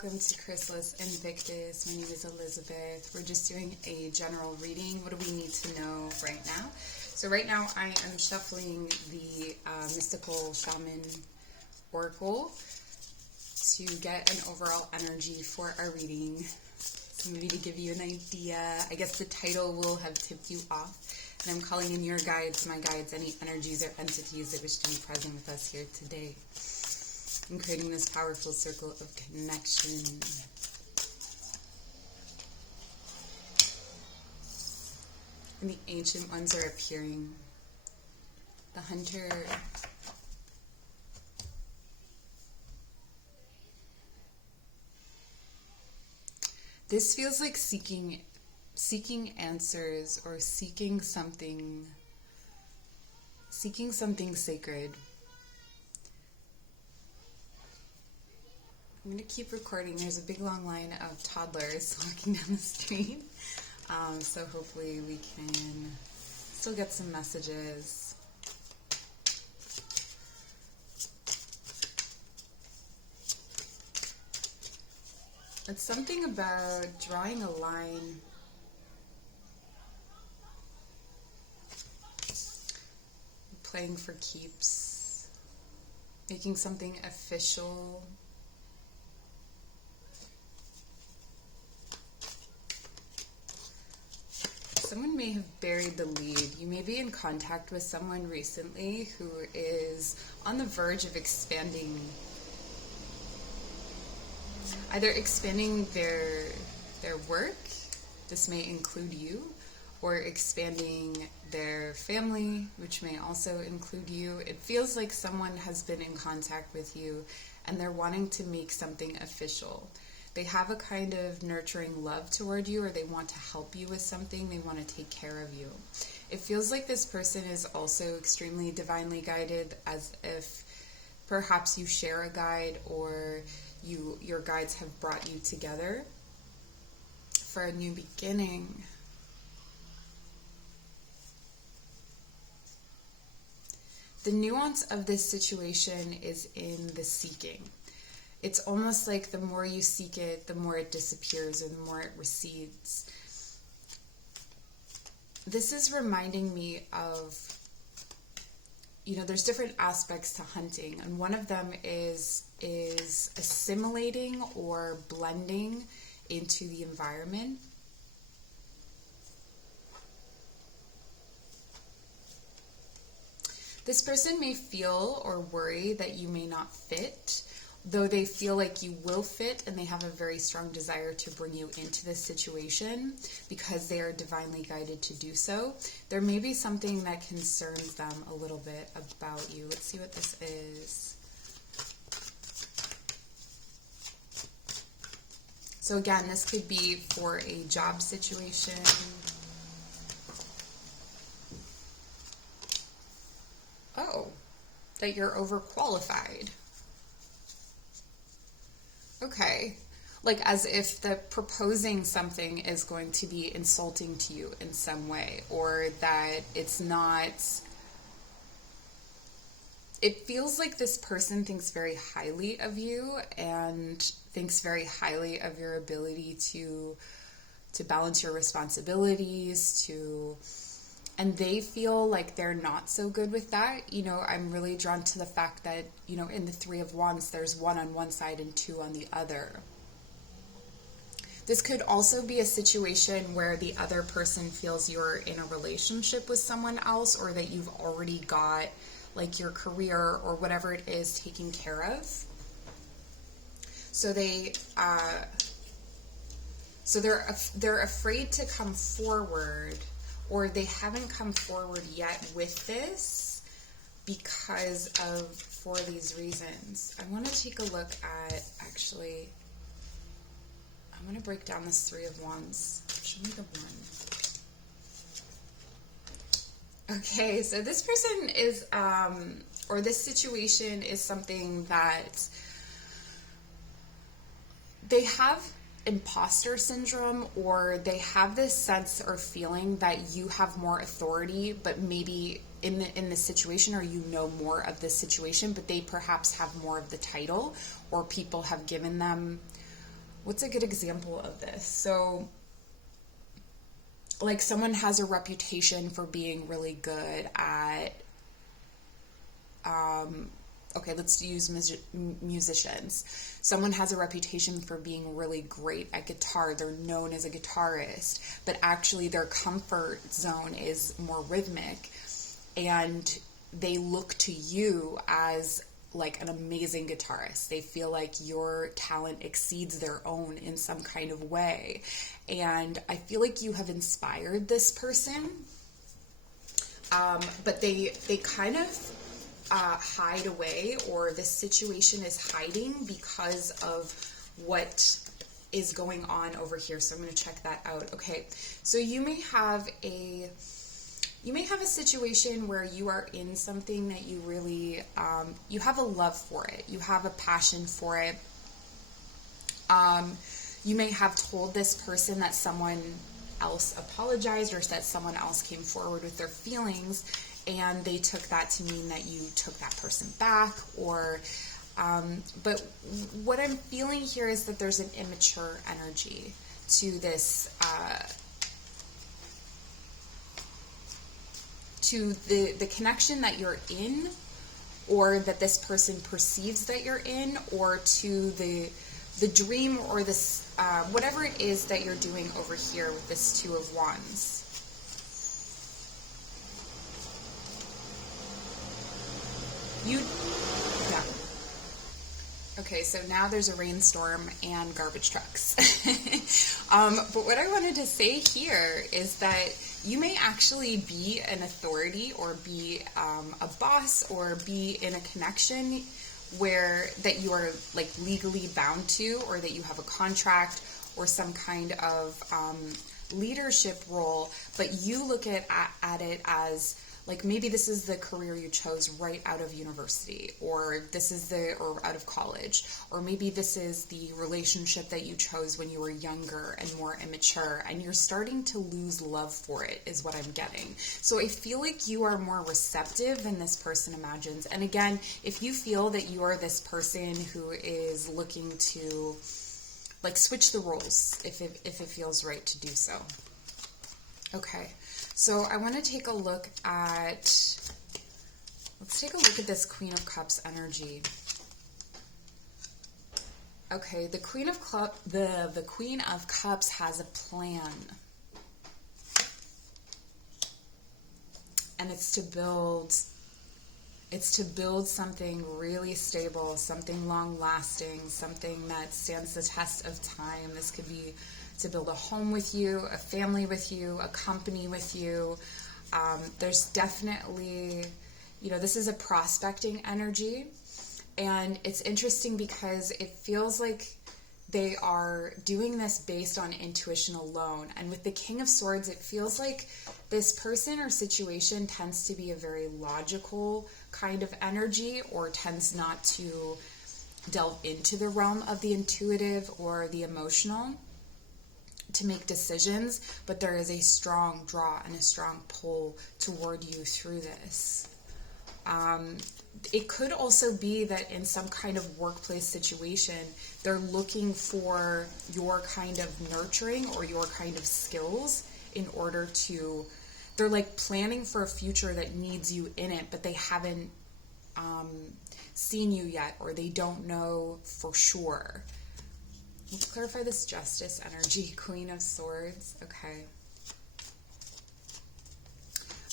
Welcome to Chrysalis Invictus. My name is Elizabeth. We're just doing a general reading. What do we need to know right now? So right now I am shuffling the Mystical Shaman Oracle to get an overall energy for our reading. So maybe to give you an idea, I guess the title will have tipped you off. And I'm calling in your guides, my guides, any energies or entities that wish to be present with us here today. And creating this powerful circle of connection. And the ancient ones are appearing. The hunter. This feels like seeking answers or seeking something sacred. I'm going to keep recording. There's a big long line of toddlers walking down the street. So hopefully we can still get some messages. It's something about drawing a line. Playing for keeps. Making something official. Someone may have buried the lead. You may be in contact with someone recently who is on the verge of expanding, either expanding their work, this may include you, or expanding their family, which may also include you. It feels like someone has been in contact with you and they're wanting to make something official. They have a kind of nurturing love toward you, or they want to help you with something. They want to take care of you. It feels like this person is also extremely divinely guided, as if perhaps you share a guide or your guides have brought you together for a new beginning. The nuance of this situation is in the seeking. It's almost like the more you seek it, the more it disappears or the more it recedes. This is reminding me of, there's different aspects to hunting, and one of them is assimilating or blending into the environment. This person may feel or worry that you may not fit, though they feel like you will fit, and they have a very strong desire to bring you into this situation because they are divinely guided to do so. There may be something that concerns them a little bit about you. Let's see what this is. So again, this could be for a job situation. Oh, that you're overqualified. Okay, like as if the proposing something is going to be insulting to you in some way, or that it's not. It feels like this person thinks very highly of you and thinks very highly of your ability to balance your responsibilities, and they feel like they're not so good with that. I'm really drawn to the fact that, in the Three of Wands, there's one on one side and two on the other. This could also be a situation where the other person feels you're in a relationship with someone else, or that you've already got like your career or whatever it is taken care of. So they're afraid to come forward, or they haven't come forward yet with this for these reasons. I want to take a look at, actually, I'm going to break down this Three of Wands. Show me the one. Okay, so this person is, or this situation is something that they have imposter syndrome, or they have this sense or feeling that you have more authority, but maybe in the situation, or more of the situation, but they perhaps have more of the title, or people have given them what's a good example of this? So, like, someone has a reputation for being really good at, okay, let's use musicians. Someone has a reputation for being really great at guitar. They're known as a guitarist, but actually their comfort zone is more rhythmic, and they look to you as like an amazing guitarist. They feel like your talent exceeds their own in some kind of way. And I feel like you have inspired this person, but they kind of hide away, or this situation is hiding because of what is going on over here. So I'm going to check that out. Okay, so you may have a situation where you are in something that you really, you have a love for it. You have a passion for it. You may have told this person that someone else apologized, or that someone else came forward with their feelings, and they took that to mean that you took that person back, or, but what I'm feeling here is that there's an immature energy to this, to the connection that you're in, or that this person perceives that you're in, or to the dream, or this, whatever it is that you're doing over here with this Two of Wands. Yeah. Okay, so now there's a rainstorm and garbage trucks. But what I wanted to say here is that you may actually be an authority, or be a boss, or be in a connection where that you are like legally bound to, or that you have a contract or some kind of leadership role, but you look at it as like, maybe this is the career you chose right out of university, or or out of college, or maybe this is the relationship that you chose when you were younger and more immature, and you're starting to lose love for it, is what I'm getting. So I feel like you are more receptive than this person imagines. And again, if you feel that you are this person who is looking to like switch the roles, if it feels right to do so. Okay. So I want to take a look at, let's take a look at this Queen of Cups energy. Okay, the Queen of Cups has a plan. And it's to build something really stable, something long lasting, something that stands the test of time. This could be to build a home with you, a family with you, a company with you. There's definitely, this is a prospecting energy. And it's interesting because it feels like they are doing this based on intuition alone. And with the King of Swords, it feels like this person or situation tends to be a very logical kind of energy, or tends not to delve into the realm of the intuitive or the emotional to make decisions, but there is a strong draw and a strong pull toward you through this. It could also be that in some kind of workplace situation, they're looking for your kind of nurturing or your kind of skills in order to, they're like planning for a future that needs you in it, but they haven't seen you yet, or they don't know for sure. Let's clarify this Justice energy, Queen of Swords.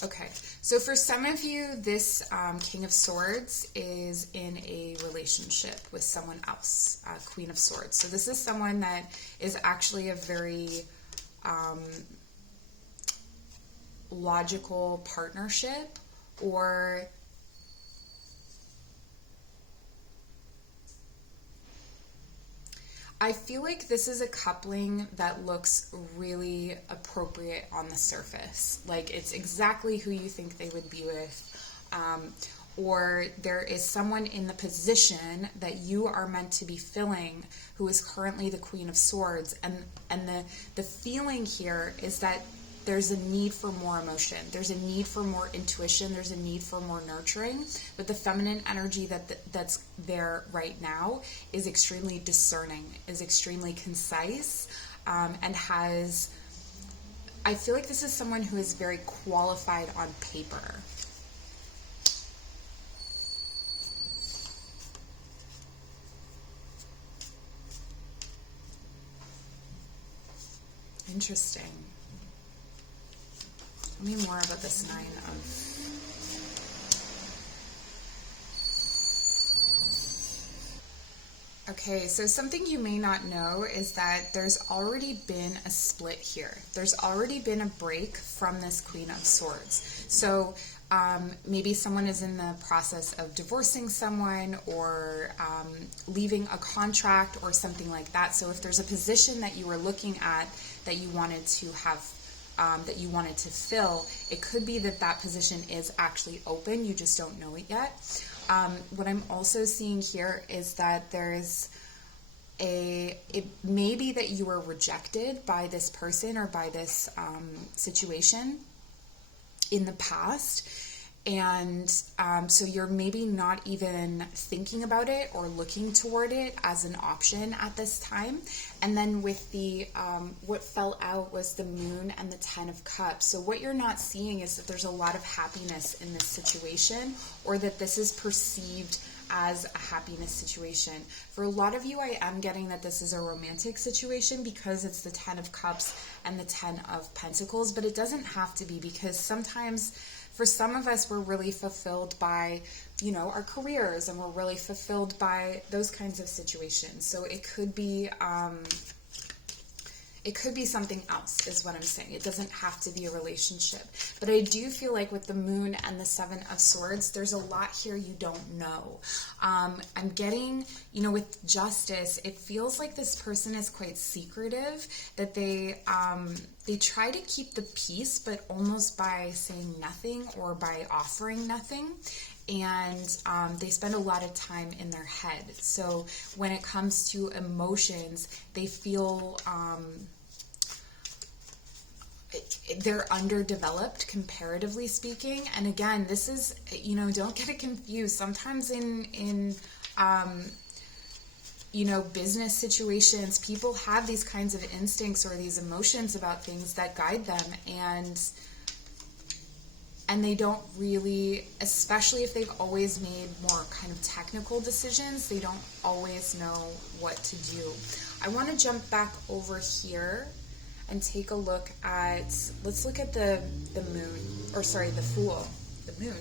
Okay, so for some of you, this King of Swords is in a relationship with someone else, Queen of Swords. So this is someone that is actually a very logical partnership, or I feel like this is a coupling that looks really appropriate on the surface. Like, it's exactly who you think they would be with. Or there is someone in the position that you are meant to be filling who is currently the Queen of Swords. And the feeling here is that there's a need for more emotion. There's a need for more intuition. There's a need for more nurturing. But the feminine energy that's there right now is extremely discerning, is extremely concise, and has, I feel like this is someone who is very qualified on paper. Interesting. Tell me more about this Nine of... Okay, so something you may not know is that there's already been a split here. There's already been a break from this Queen of Swords. So maybe someone is in the process of divorcing someone or leaving a contract or something like that. So if there's a position that you were looking at that you wanted to have, that you wanted to fill, it could be that that position is actually open. You just don't know it yet. What I'm also seeing here is that there's it may be that you were rejected by this person or by this situation in the past. And so you're maybe not even thinking about it or looking toward it as an option at this time. And then with the, what fell out was the Moon and the Ten of Cups. So what you're not seeing is that there's a lot of happiness in this situation, or that this is perceived as a happiness situation. For a lot of you, I am getting that this is a romantic situation because it's the Ten of Cups and the Ten of Pentacles, but it doesn't have to be, because sometimes for some of us, we're really fulfilled by, you know, our careers, and we're really fulfilled by those kinds of situations. So it could be something else, is what I'm saying. It doesn't have to be a relationship. But I do feel like with the Moon and the Seven of Swords, there's a lot here you don't know. I'm getting, you know, with Justice, it feels like this person is quite secretive, that they try to keep the peace, but almost by saying nothing or by offering nothing. And they spend a lot of time in their head. So when it comes to emotions, they feel they're underdeveloped, comparatively speaking. And again, this is, you know, don't get it confused. Sometimes in you know, business situations, people have these kinds of instincts or these emotions about things that guide them, and they don't really, especially if they've always made more kind of technical decisions, they don't always know what to do. I want to jump back over here and take a look at, let's look at the Moon, or sorry, the Fool. The Moon.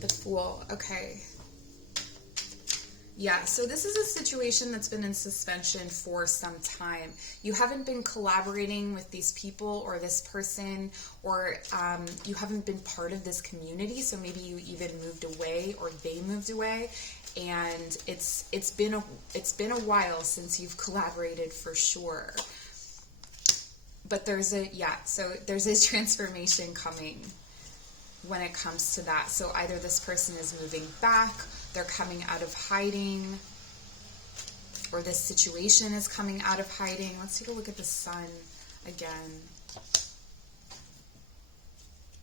The Fool, okay. Yeah, so this is a situation that's been in suspension for some time. You haven't been collaborating with these people or this person, or you haven't been part of this community, so maybe you even moved away or they moved away, and it's been a while since you've collaborated for sure. But there's a transformation coming when it comes to that. So either this person is moving back, they're coming out of hiding, or this situation is coming out of hiding. Let's take a look at the Sun again.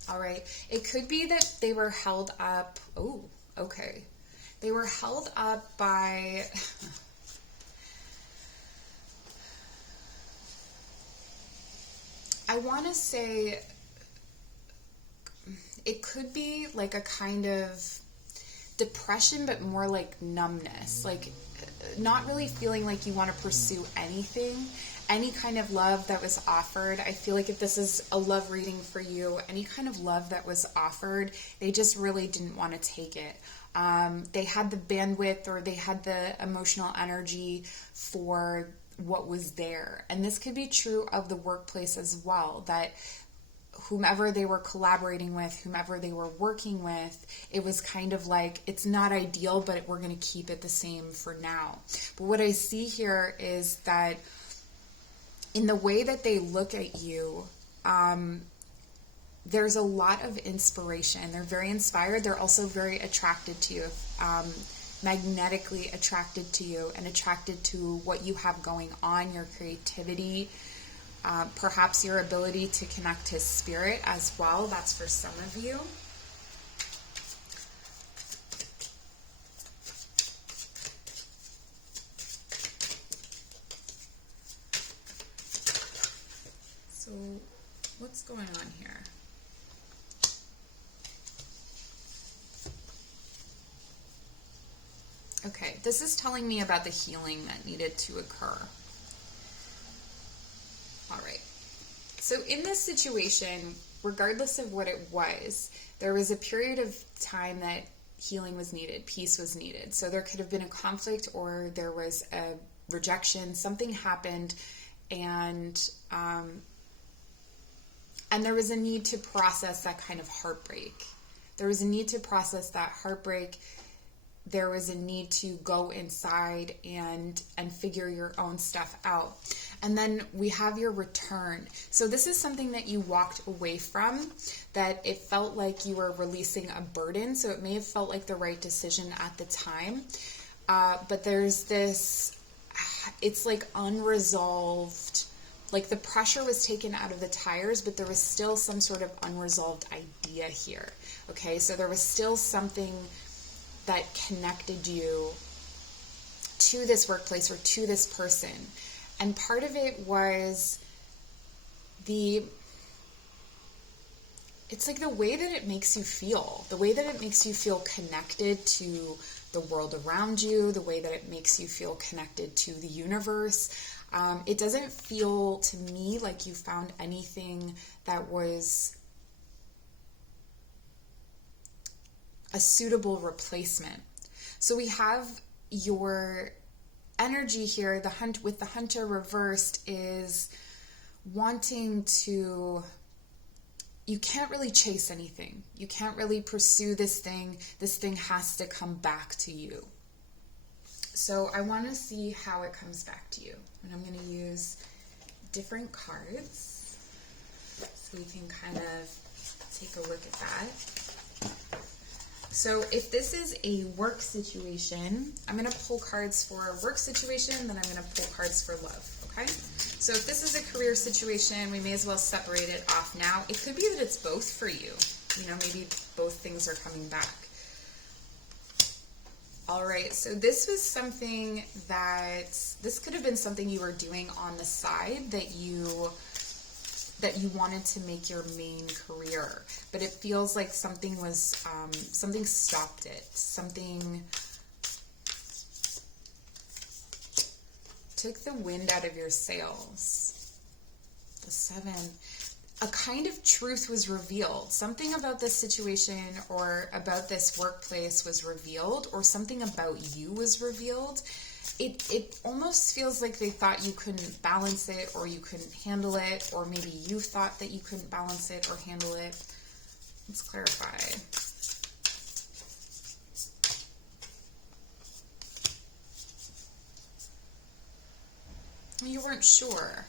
All right. It could be that they were held up. Oh, okay. They were held up by... I want to say it could be like a kind of depression, but more like numbness, like not really feeling like you want to pursue anything, any kind of love that was offered. I feel like if this is a love reading for you, any kind of love that was offered, they just really didn't want to take it. They had the bandwidth, or they had the emotional energy for what was there. And this could be true of the workplace as well, that whomever they were collaborating with, whomever they were working with, it was kind of like, it's not ideal, but we're going to keep it the same for now. But what I see here is that in the way that they look at you, there's a lot of inspiration. They're very inspired. They're also very attracted to you, magnetically attracted to you, and attracted to what you have going on, your creativity, Perhaps your ability to connect to spirit as well. That's for some of you. So what's going on here? Okay, this is telling me about the healing that needed to occur. All right. So in this situation, regardless of what it was, there was a period of time that healing was needed, peace was needed. So there could have been a conflict, or there was a rejection, something happened, and there was a need to process that kind of heartbreak. There was a need to process that heartbreak. There was a need to go inside and figure your own stuff out. And then we have your return. So this is something that you walked away from, that it felt like you were releasing a burden. So it may have felt like the right decision at the time. But there's this, it's like unresolved, like the pressure was taken out of the tires, but there was still some sort of unresolved idea here. Okay, so there was still something that connected you to this workplace or to this person. And part of it was it's like the way that it makes you feel, the way that it makes you feel connected to the world around you, the way that it makes you feel connected to the universe. It doesn't feel to me like you found anything that was a suitable replacement. So we have your energy here, the hunt with the hunter reversed is wanting to, you can't really chase anything. You can't really pursue this thing. This thing has to come back to you. So I want to see how it comes back to you. And I'm going to use different cards so we can kind of take a look at that. So if this is a work situation, I'm going to pull cards for a work situation, then I'm going to pull cards for love, okay? So if this is a career situation, we may as well separate it off now. It could be that it's both for you. You know, maybe both things are coming back. All right, so this was something this could have been something you were doing on the side that you wanted to make your main career, but it feels like something was, something stopped it. Something took the wind out of your sails. The 7. A kind of truth was revealed. Something about this situation or about this workplace was revealed, or something about you was revealed. It almost feels like they thought you couldn't balance it, or you couldn't handle it, or maybe you thought that you couldn't balance it or handle it. Let's clarify. You weren't sure.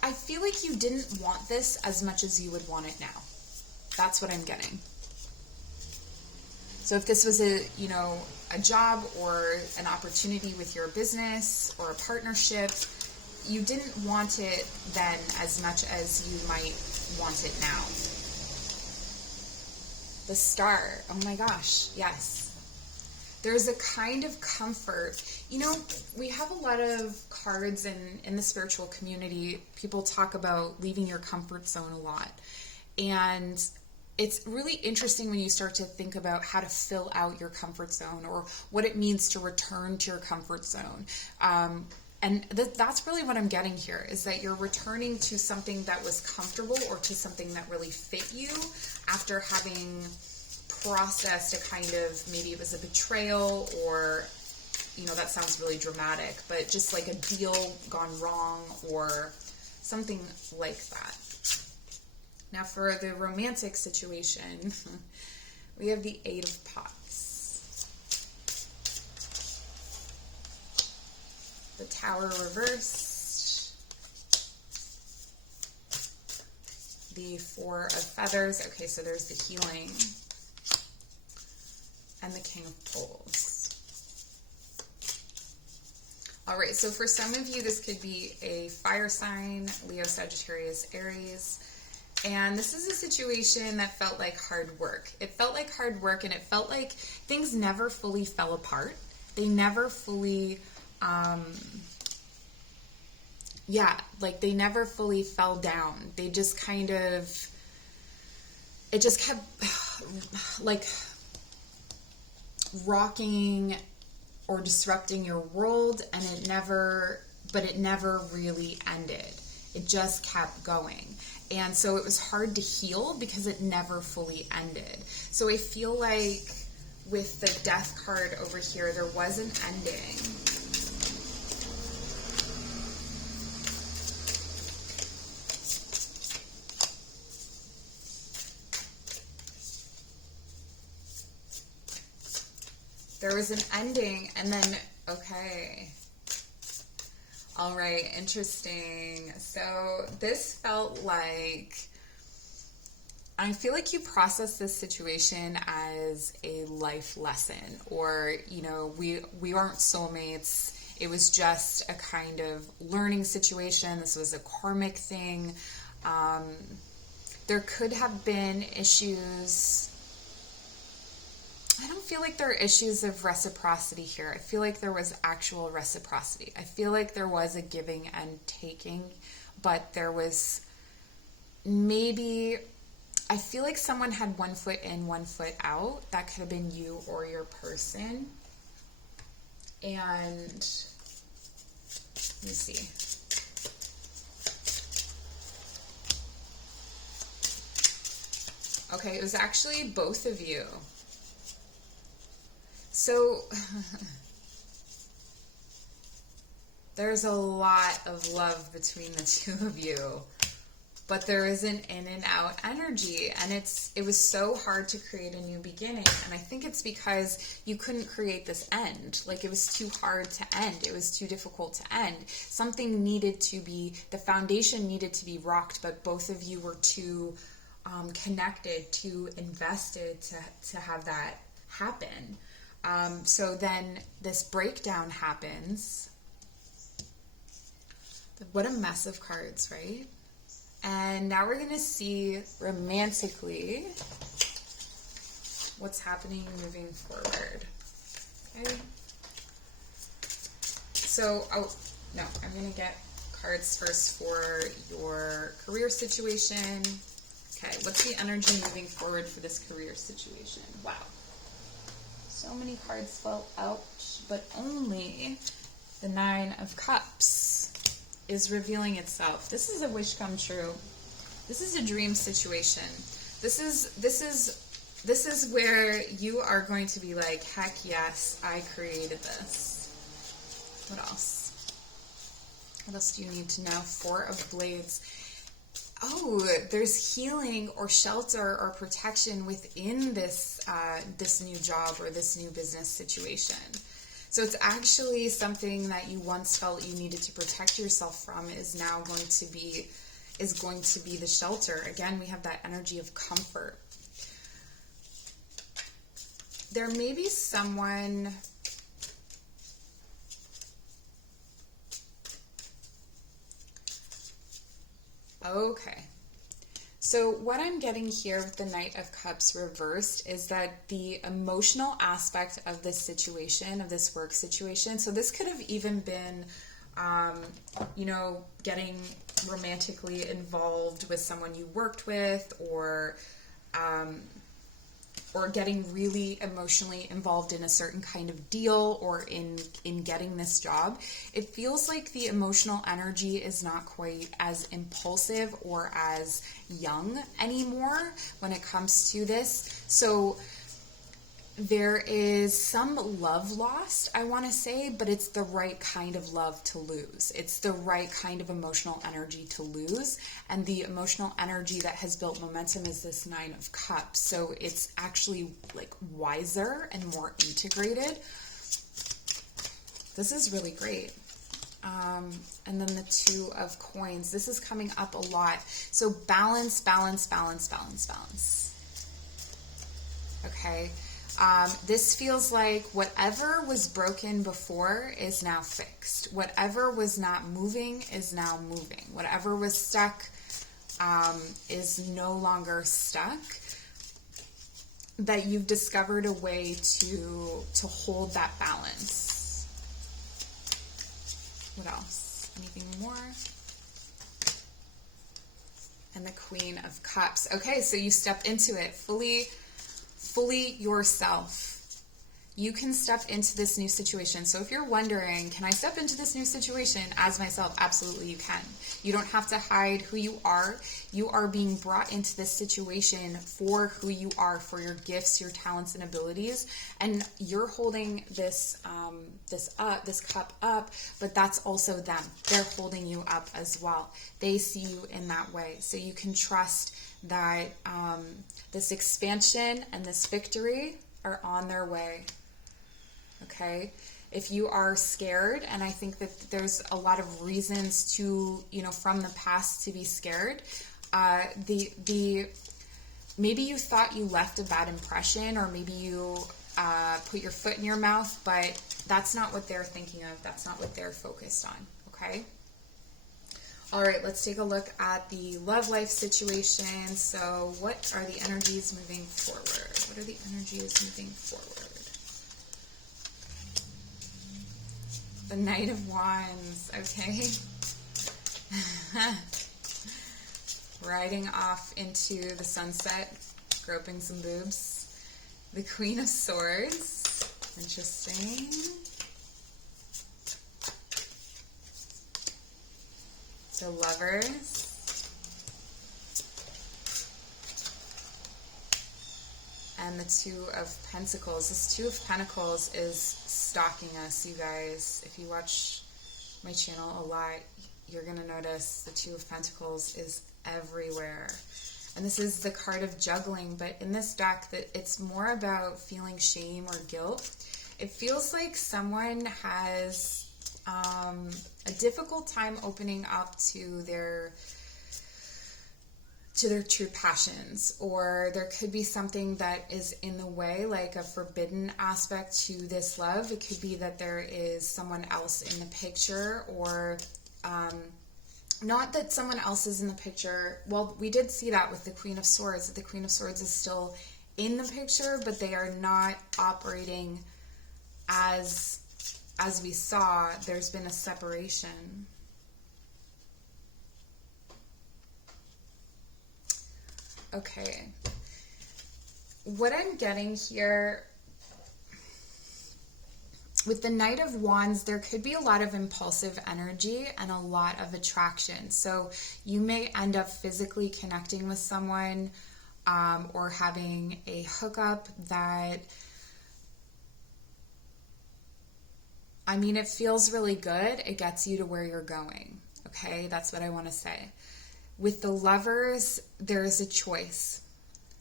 I feel like you didn't want this as much as you would want it now. That's what I'm getting. So if this was a job or an opportunity with your business or a partnership, you didn't want it then as much as you might want it now. The Star. Oh my gosh, yes. There's a kind of comfort. You know, we have a lot of cards in the spiritual community. People talk about leaving your comfort zone a lot. And it's really interesting when you start to think about how to fill out your comfort zone, or what it means to return to your comfort zone. And that's really what I'm getting here, is that you're returning to something that was comfortable, or to something that really fit you after having processed a kind of, maybe it was a betrayal, or, that sounds really dramatic, but just like a deal gone wrong or something like that. Now for the romantic situation, we have the 8 of Pots. The Tower reversed. The 4 of Feathers. Okay, so there's the healing. And the King of Poles. All right, so for some of you, this could be a fire sign, Leo, Sagittarius, Aries. And this is a situation that felt like hard work. It felt like hard work, and it felt like things never fully fell apart. They never fully, they never fully fell down. They just kind of, it just kept like rocking or disrupting your world, and it never really ended. It just kept going. And so it was hard to heal because it never fully ended. So I feel like with the Death card over here, there was an ending. There was an ending, and then, okay. All right, interesting. So this felt like, I feel like you processed this situation as a life lesson, or, you know, we aren't soulmates. It was just a kind of learning situation. This was a karmic thing. There could have been issues. I don't feel like there are issues of reciprocity here. I feel like there was actual reciprocity. I feel like there was a giving and taking, but there was maybe, I feel like someone had one foot in, one foot out. That could have been you or your person. And let me see. Okay, it was actually both of you. So there's a lot of love between the two of you, but there is an in and out energy, and it was so hard to create a new beginning. And I think it's because you couldn't create this end. Like, it was too hard to end. It was too difficult to end. Something needed to be, the foundation needed to be rocked, but both of you were too connected, too invested to have that happen. So then this breakdown happens. What a mess of cards, right? And now we're going to see romantically what's happening moving forward. Okay. So, I'm going to get cards first for your career situation. Okay, what's the energy moving forward for this career situation? Wow. So many cards fell out, but only the Nine of Cups is revealing itself. This is a wish come true. This is a dream situation. This is where you are going to be like, heck yes, I created this. What else? What else do you need to know? Four of Blades. Oh, there's healing or shelter or protection within this this new job or this new business situation. So it's actually something that you once felt you needed to protect yourself from is now going to be the shelter. Again, we have that energy of comfort. There may be someone. Okay. So what I'm getting here with the Knight of Cups reversed is that the emotional aspect of this situation, of this work situation, so this could have even been, getting romantically involved with someone you worked with, or getting really emotionally involved in a certain kind of deal, or in getting this job. It feels like the emotional energy is not quite as impulsive or as young anymore when it comes to this. So there is some love lost, I want to say, but it's the right kind of love to lose. It's the right kind of emotional energy to lose. And the emotional energy that has built momentum is this Nine of Cups. So it's actually like wiser and more integrated. This is really great. And then the Two of Coins. This is coming up a lot. So balance, balance, balance, balance, balance. Okay. This feels like whatever was broken before is now fixed. Whatever was not moving is now moving. Whatever was stuck is no longer stuck. That you've discovered a way to hold that balance. What else? Anything more? And the Queen of Cups. Okay, so you step into it fully yourself. You can step into this new situation. So if you're wondering, can I step into this new situation as myself? Absolutely you can. You don't have to hide who you are. You are being brought into this situation for who you are, for your gifts, your talents, and abilities. And you're holding this cup up, but that's also them. They're holding you up as well. They see you in that way. So you can trust that this expansion and this victory are on their way. Okay? If you are scared, and I think that there's a lot of reasons to, from the past to be scared, maybe you thought you left a bad impression, or maybe you put your foot in your mouth, but that's not what they're thinking of. That's not what they're focused on. Okay? All right, let's take a look at the love life situation. So what are the energies moving forward? What are the energies moving forward? The Knight of Wands, okay. Riding off into the sunset, groping some boobs. The Queen of Swords, interesting. The Lovers. And the Two of Pentacles. This Two of Pentacles is stalking us, you guys. If you watch my channel a lot, you're going to notice the Two of Pentacles is everywhere. And this is the card of juggling, but in this deck, it's more about feeling shame or guilt. It feels like someone has a difficult time opening up to their true passions, or there could be something that is in the way, like a forbidden aspect to this love. It could be that there is someone else in the picture, or not that someone else is in the picture. Well, we did see that with the Queen of Swords, that the Queen of Swords is still in the picture, but they are not operating as we saw. There's been a separation. Okay, what I'm getting here with the Knight of Wands, there could be a lot of impulsive energy and a lot of attraction. So you may end up physically connecting with someone or having a hookup that, it feels really good. It gets you to where you're going. Okay, that's what I want to say. With the Lovers, there is a choice.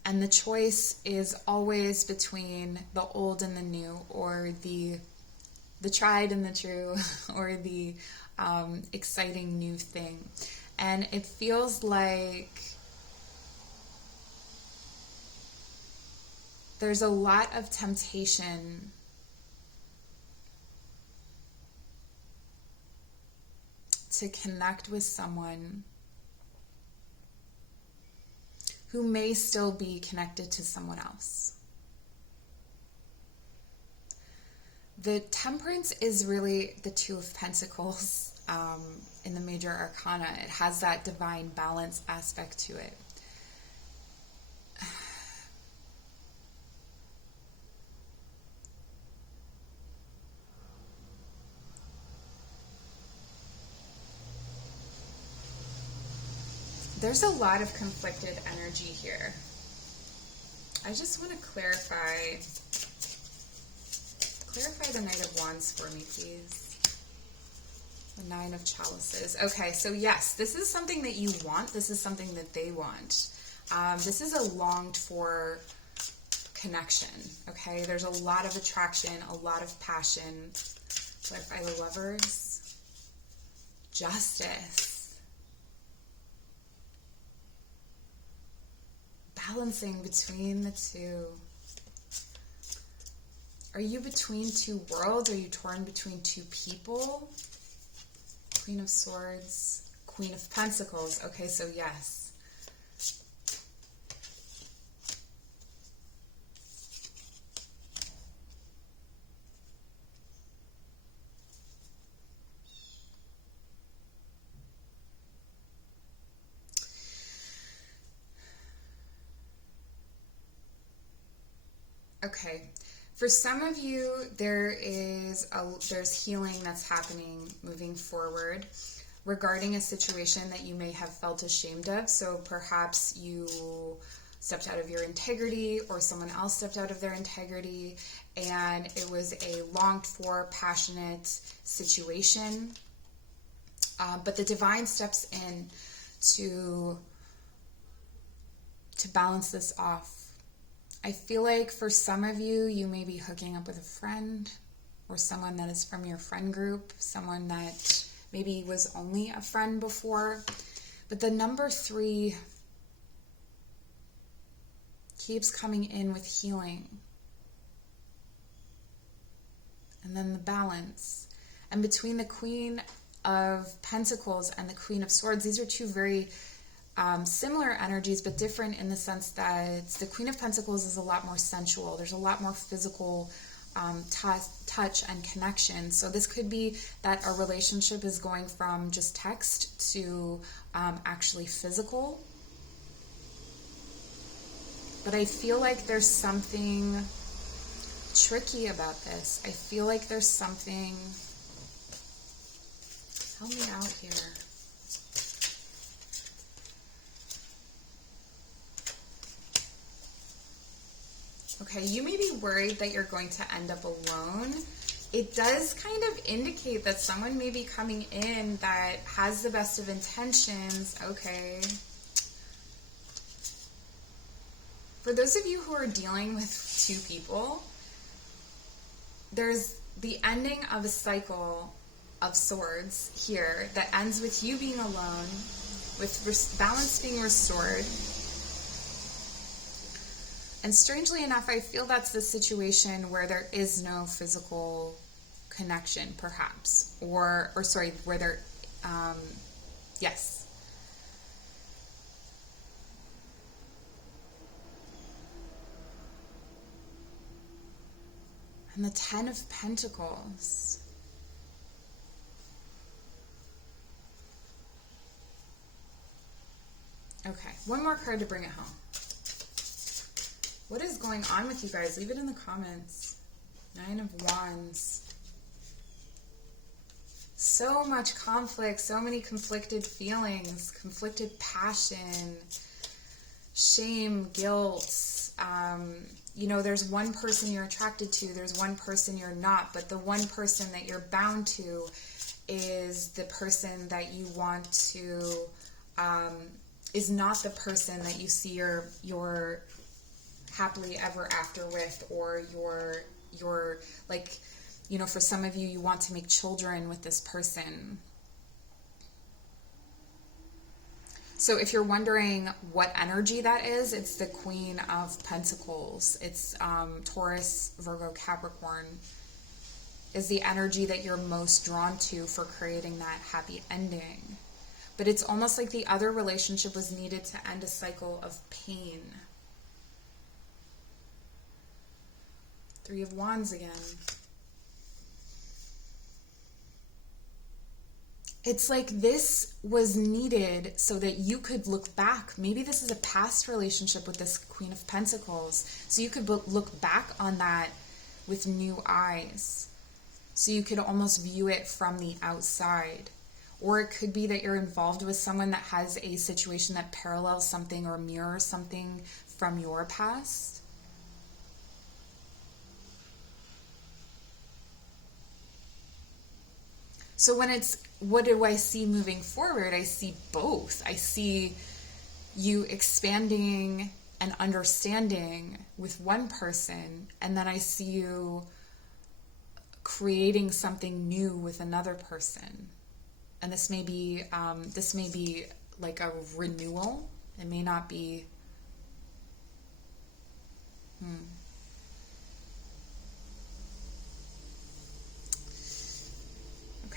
And the choice is always between the old and the new, or the tried and the true, or the exciting new thing. And it feels like there's a lot of temptation to connect with someone who may still be connected to someone else. The Temperance is really the Two of Pentacles in the Major Arcana. It has that divine balance aspect to it. There's a lot of conflicted energy here. I just want to clarify the Knight of Wands for me, please. The Nine of Chalices. Okay, so yes, this is something that you want. This is something that they want. This is a longed for connection, okay? There's a lot of attraction, a lot of passion. Clarify the Lovers. Justice. Balancing between the two. Are you between two worlds? Are you torn between two people? Queen of Swords, Queen of Pentacles. Okay, so yes. Okay, for some of you, there's healing that's happening moving forward regarding a situation that you may have felt ashamed of. So perhaps you stepped out of your integrity, or someone else stepped out of their integrity, and it was a longed for, passionate situation. But the divine steps in to balance this off. I feel like for some of you, you may be hooking up with a friend or someone that is from your friend group, someone that maybe was only a friend before. But the number 3 keeps coming in with healing. And then the balance. And between the Queen of Pentacles and the Queen of Swords, these are two very similar energies, but different in the sense that the Queen of Pentacles is a lot more sensual. There's a lot more physical touch and connection. So this could be that a relationship is going from just text to actually physical. But I feel like there's something tricky about this. I feel like there's something... Help me out here. Okay, you may be worried that you're going to end up alone. It does kind of indicate that someone may be coming in that has the best of intentions. Okay. For those of you who are dealing with 2 people, there's the ending of a cycle of swords here that ends with you being alone, with balance being restored. And strangely enough, I feel that's the situation where there is no physical connection, perhaps. Or sorry, where there, yes. And the 10 of Pentacles. Okay, one more card to bring it home. What is going on with you guys? Leave it in the comments. 9 of Wands. So much conflict, so many conflicted feelings, conflicted passion, shame, guilt. You know, there's one person you're attracted to, there's one person you're not, but the one person that you're bound to is the person that you want to, is not the person that you see your happily ever after with, or your like, you know, for some of you, you want to make children with this person. So if you're wondering what energy that is, it's the Queen of Pentacles. It's Taurus, Virgo, Capricorn is the energy that you're most drawn to for creating that happy ending. But it's almost like the other relationship was needed to end a cycle of pain. 3 of Wands again. It's like this was needed so that you could look back. Maybe this is a past relationship with this Queen of Pentacles. So you could look back on that with new eyes. So you could almost view it from the outside. Or it could be that you're involved with someone that has a situation that parallels something or mirrors something from your past. So when it's, what do I see moving forward? I see both. I see you expanding and understanding with one person, and then I see you creating something new with another person. And this may be like a renewal. It may not be.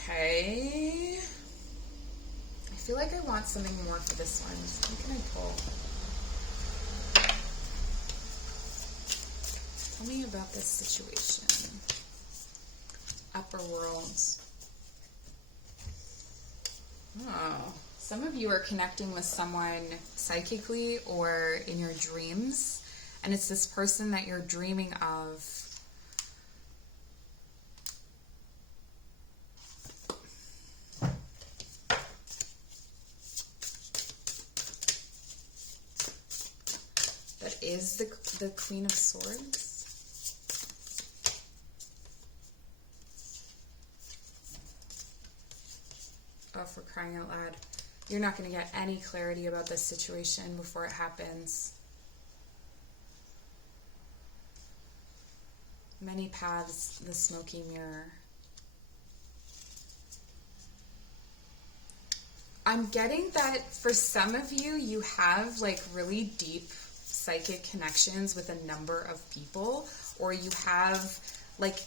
Okay. I feel like I want something more for this one. What can I pull? Tell me about this situation. Upper worlds. Oh. Some of you are connecting with someone psychically or in your dreams. And it's this person that you're dreaming of. That is the Queen of Swords. Oh, for crying out loud. You're not going to get any clarity about this situation before it happens. Many paths, the smoky mirror. I'm getting that for some of you, you have like really deep psychic connections with a number of people, or you have like,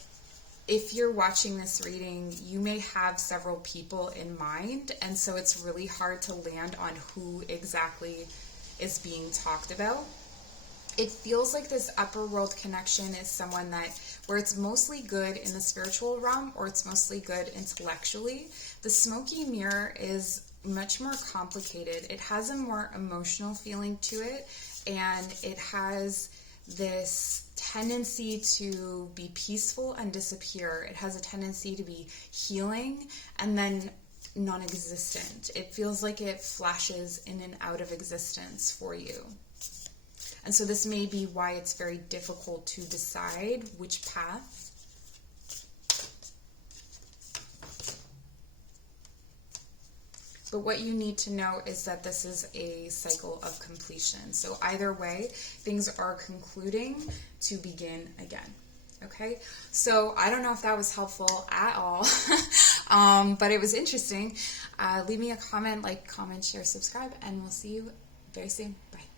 if you're watching this reading, you may have several people in mind, and so it's really hard to land on who exactly is being talked about. It feels like this upper world connection is someone that, where it's mostly good in the spiritual realm or it's mostly good intellectually. The smoky mirror is much more complicated. It has a more emotional feeling to it, and it has this tendency to be peaceful and disappear. It has a tendency to be healing and then non-existent. It feels like it flashes in and out of existence for you. And so this may be why it's very difficult to decide which path. But what you need to know is that this is a cycle of completion. So either way, things are concluding to begin again. Okay, so I don't know if that was helpful at all, but it was interesting. Leave me a comment, like, comment, share, subscribe, and we'll see you very soon. Bye.